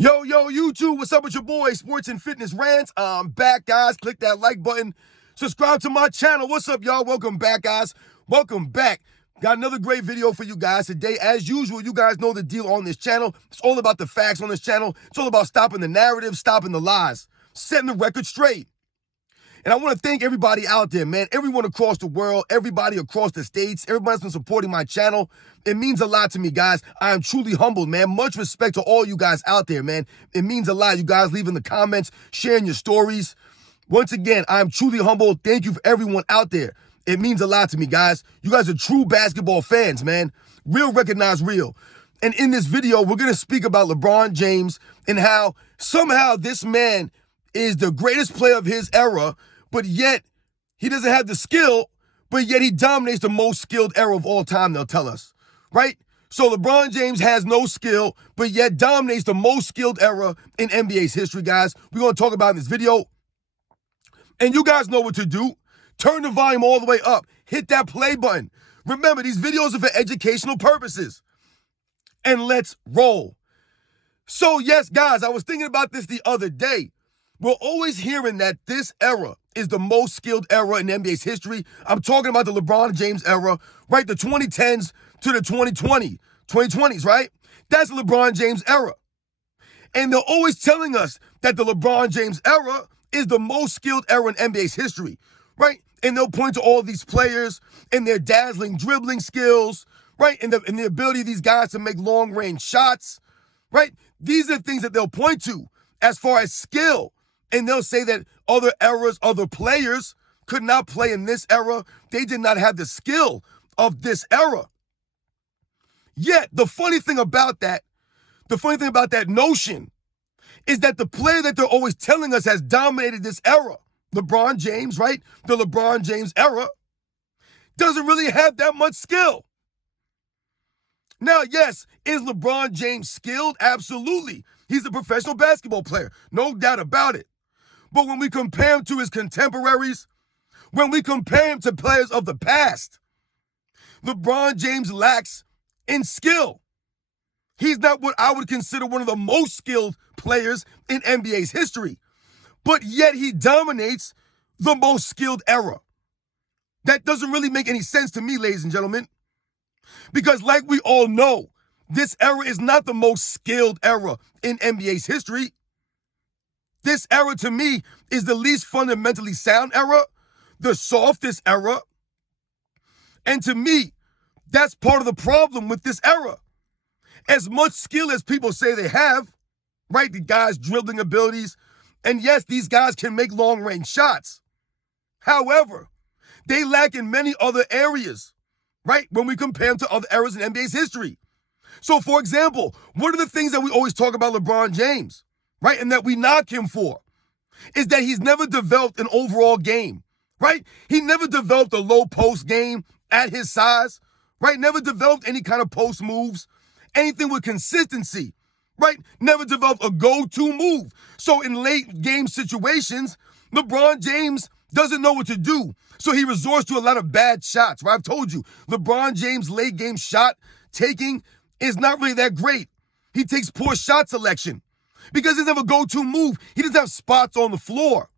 Yo, YouTube, what's up with your boy, Sports and Fitness Rants? I'm back, guys. Click that like button. Subscribe to my channel. What's up, y'all? Welcome back, guys. Welcome back. Got another great video for you guys today. As usual, you guys know the deal on this channel. It's all about the facts on this channel. It's all about stopping the narrative, stopping the lies, setting the record straight. And I want to thank everybody out there, man. Everyone across the world, everybody across the states, everybody's been supporting my channel. It means a lot to me, guys. I am truly humbled, man. Much respect to all you guys out there, man. It means a lot. You guys leaving the comments, sharing your stories. Once again, I'm truly humbled. Thank you for everyone out there. It means a lot to me, guys. You guys are true basketball fans, man. Real recognize real. And in this video, we're going to speak about LeBron James and how somehow this man is the greatest player of his era, but yet he doesn't have the skill, but yet he dominates the most skilled era of all time, they'll tell us, right? So LeBron James has no skill, but yet dominates the most skilled era in NBA's history, guys. We're going to talk about it in this video. And you guys know what to do. Turn the volume all the way up. Hit that play button. Remember, these videos are for educational purposes. And let's roll. So yes, guys, I was thinking about this the other day. We're always hearing that this era is the most skilled era in NBA's history. I'm talking about the LeBron James era, right? The 2010s to the 2020s, right? That's the LeBron James era. And they're always telling us that the LeBron James era is the most skilled era in NBA's history, right? And they'll point to all these players and their dazzling dribbling skills, right? And the ability of these guys to make long-range shots, right? These are things that they'll point to as far as skill. And they'll say that other eras, other players could not play in this era. They did not have the skill of this era. Yet, the funny thing about that notion is that the player that they're always telling us has dominated this era, LeBron James, right? The LeBron James era, doesn't really have that much skill. Now, yes, is LeBron James skilled? Absolutely. He's a professional basketball player, no doubt about it. But when we compare him to his contemporaries, when we compare him to players of the past, LeBron James lacks in skill. He's not what I would consider one of the most skilled players in NBA's history, but yet he dominates the most skilled era. That doesn't really make any sense to me, ladies and gentlemen, because like we all know, this era is not the most skilled era in NBA's history. This era, to me, is the least fundamentally sound era, the softest era. And to me, that's part of the problem with this era. As much skill as people say they have, right? The guys' dribbling abilities. And yes, these guys can make long-range shots. However, they lack in many other areas, right? When we compare them to other eras in NBA's history. So, for example, what are the things that we always talk about LeBron James? Right, and that we knock him for, is that he's never developed an overall game, right? He never developed a low post game at his size, right? Never developed any kind of post moves, anything with consistency, right? Never developed a go-to move. So in late game situations, LeBron James doesn't know what to do. So he resorts to a lot of bad shots, right? I've told you, LeBron James' late game shot taking is not really that great. He takes poor shot selection. Because he doesn't have a go-to move. He doesn't have spots on the floor.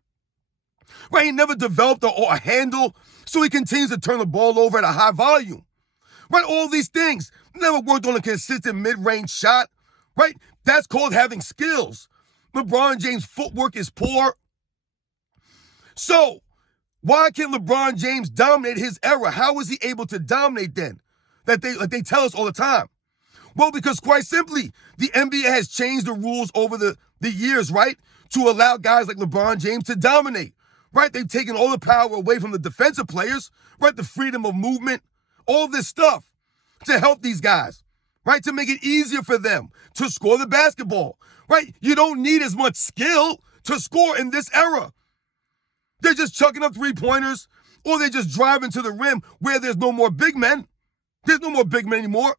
Right? He never developed a handle, so he continues to turn the ball over at a high volume. Right? All these things. Never worked on a consistent mid-range shot. Right? That's called having skills. LeBron James' footwork is poor. So, why can LeBron James dominate his era? How was he able to dominate then? Like they tell us all the time. Well, because quite simply, the NBA has changed the rules over the years, right? To allow guys like LeBron James to dominate, right? They've taken all the power away from the defensive players, right? The freedom of movement, all this stuff to help these guys, right? To make it easier for them to score the basketball, right? You don't need as much skill to score in this era. They're just chucking up three-pointers, or they're just driving to the rim where there's no more big men. There's no more big men anymore.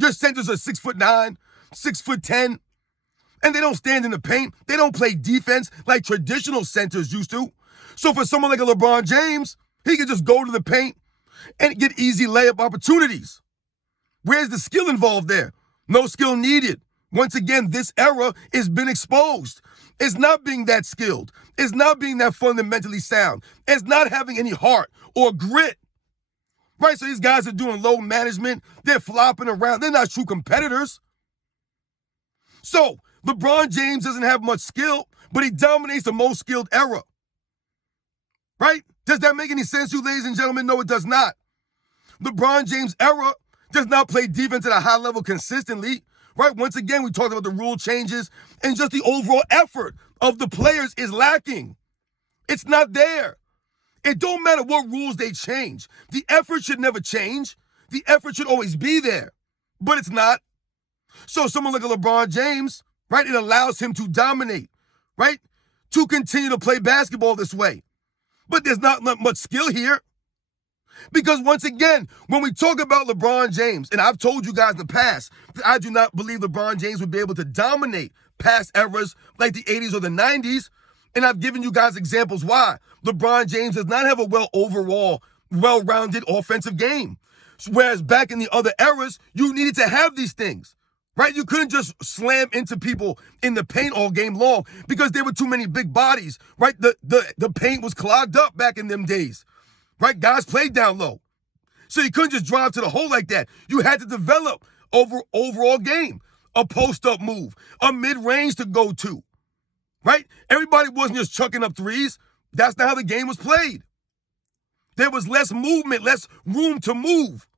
Your centers are 6'9", 6'10", and they don't stand in the paint. They don't play defense like traditional centers used to. So for someone like a LeBron James, he can just go to the paint and get easy layup opportunities. Where's the skill involved there? No skill needed, Once again, this era has been exposed. It's not being that skilled. It's not being that fundamentally sound. It's not having any heart or grit. Right? So these guys are doing low management. They're flopping around. They're not true competitors. So LeBron James doesn't have much skill, but he dominates the most skilled era. Right? Does that make any sense to you, ladies and gentlemen? No, it does not. LeBron James' era does not play defense at a high level consistently. Right? Once again, we talked about the rule changes and just the overall effort of the players is lacking. It's not there. It don't matter what rules they change. The effort should never change. The effort should always be there. But it's not. So someone like a LeBron James, right, it allows him to dominate, right, to continue to play basketball this way. But there's not much skill here. Because once again, when we talk about LeBron James, and I've told you guys in the past that I do not believe LeBron James would be able to dominate past eras like the 80s or the 90s, and I've given you guys examples why. LeBron James does not have a well-rounded offensive game. Whereas back in the other eras, you needed to have these things, right? You couldn't just slam into people in the paint all game long because there were too many big bodies, right? The paint was clogged up back in them days. Right? Guys played down low. So you couldn't just drive to the hole like that. You had to develop overall game, a post-up move, a mid-range to go to. Right? Everybody wasn't just chucking up threes. That's not how the game was played. There was less movement, less room to move.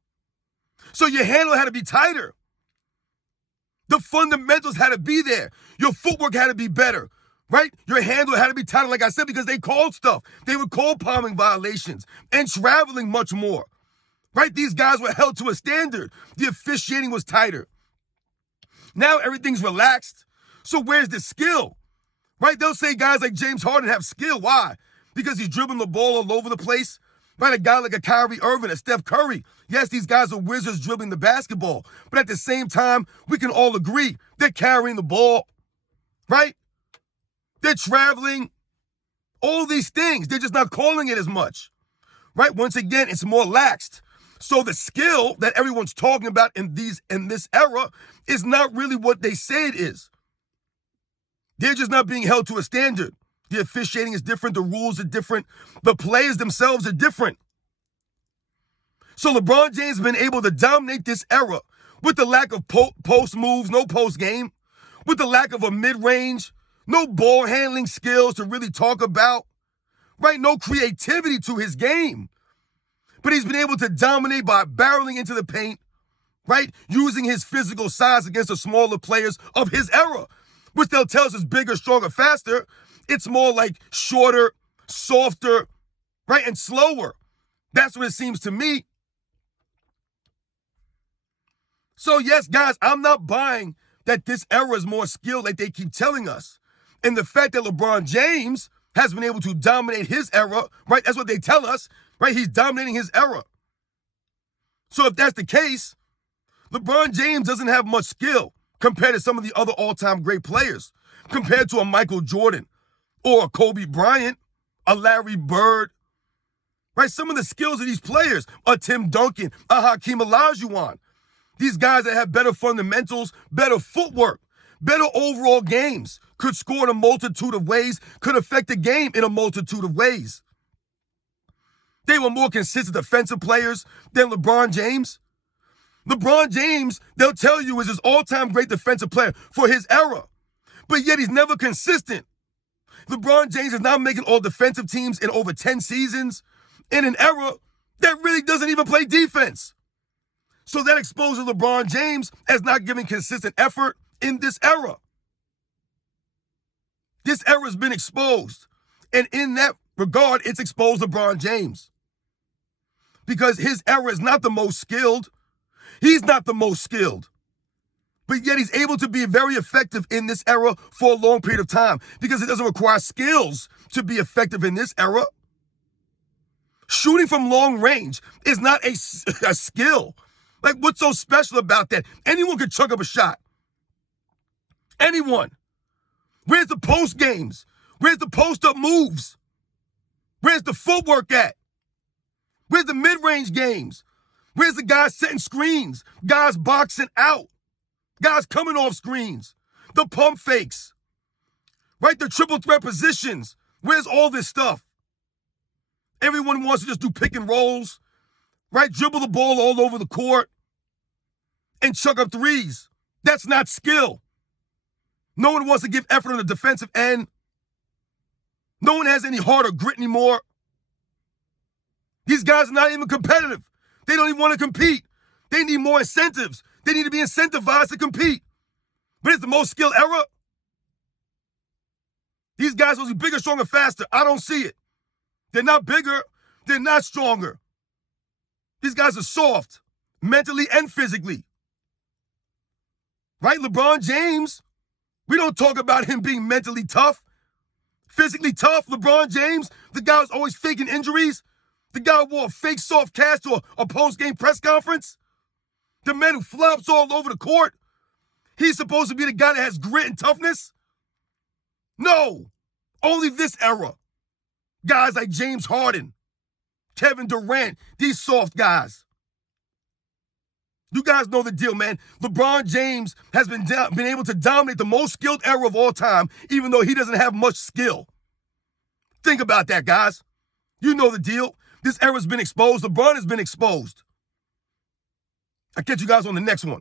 So your handle had to be tighter. The fundamentals had to be there. Your footwork had to be better. Right? Your handle had to be tighter, like I said, because they called stuff. They would call palming violations and traveling much more. Right? These guys were held to a standard. The officiating was tighter. Now everything's relaxed. So where's the skill? Right? They'll say guys like James Harden have skill. Why? Because he's dribbling the ball all over the place. Right? A guy like a Kyrie Irving, a Steph Curry. Yes, these guys are wizards dribbling the basketball. But at the same time, we can all agree they're carrying the ball. Right? They're traveling, all these things. They're just not calling it as much, right? Once again, it's more laxed. So the skill that everyone's talking about in this era is not really what they say it is. They're just not being held to a standard. The officiating is different. The rules are different. The players themselves are different. So LeBron James has been able to dominate this era with the lack of post moves, no post game, with the lack of a mid-range, no ball handling skills to really talk about, right? No creativity to his game. But he's been able to dominate by barreling into the paint, right? Using his physical size against the smaller players of his era, which they'll tell us is bigger, stronger, faster. It's more like shorter, softer, right? And slower. That's what it seems to me. So yes, guys, I'm not buying that this era is more skilled like they keep telling us. And the fact that LeBron James has been able to dominate his era, right? That's what they tell us, right? He's dominating his era. So if that's the case, LeBron James doesn't have much skill compared to some of the other all-time great players, compared to a Michael Jordan or a Kobe Bryant, a Larry Bird, right? Some of the skills of these players, a Tim Duncan, a Hakeem Olajuwon, these guys that have better fundamentals, better footwork, better overall games, could score in a multitude of ways, could affect the game in a multitude of ways. They were more consistent defensive players than LeBron James. LeBron James, they'll tell you, is his all-time great defensive player for his era, but yet he's never consistent. LeBron James is now making all defensive teams in over 10 seasons in an era that really doesn't even play defense. So that exposes LeBron James as not giving consistent effort in this era. This era has been exposed. And in that regard, it's exposed LeBron James. Because his era is not the most skilled. He's not the most skilled. But yet he's able to be very effective in this era for a long period of time. Because it doesn't require skills to be effective in this era. Shooting from long range is not a skill. Like, what's so special about that? Anyone can chuck up a shot. Anyone. Where's the post games? Where's the post-up moves? Where's the footwork at? Where's the mid-range games? Where's the guys setting screens? Guys boxing out? Guys coming off screens. The pump fakes. Right? The triple threat positions. Where's all this stuff? Everyone wants to just do pick and rolls. Right? Dribble the ball all over the court and chuck up threes. That's not skill. No one wants to give effort on the defensive end. No one has any heart or grit anymore. These guys are not even competitive. They don't even want to compete. They need more incentives. They need to be incentivized to compete. But it's the most skilled era. These guys will be bigger, stronger, faster. I don't see it. They're not bigger. They're not stronger. These guys are soft, mentally and physically. Right? LeBron James, we don't talk about him being mentally tough. Physically tough, LeBron James, the guy who's always faking injuries. The guy who wore a fake soft cast to a post-game press conference. The man who flops all over the court. He's supposed to be the guy that has grit and toughness. No, only this era. Guys like James Harden, Kevin Durant, these soft guys. You guys know the deal, man. LeBron James has been able to dominate the most skilled era of all time, even though he doesn't have much skill. Think about that, guys. You know the deal. This era's been exposed. LeBron has been exposed. I'll catch you guys on the next one.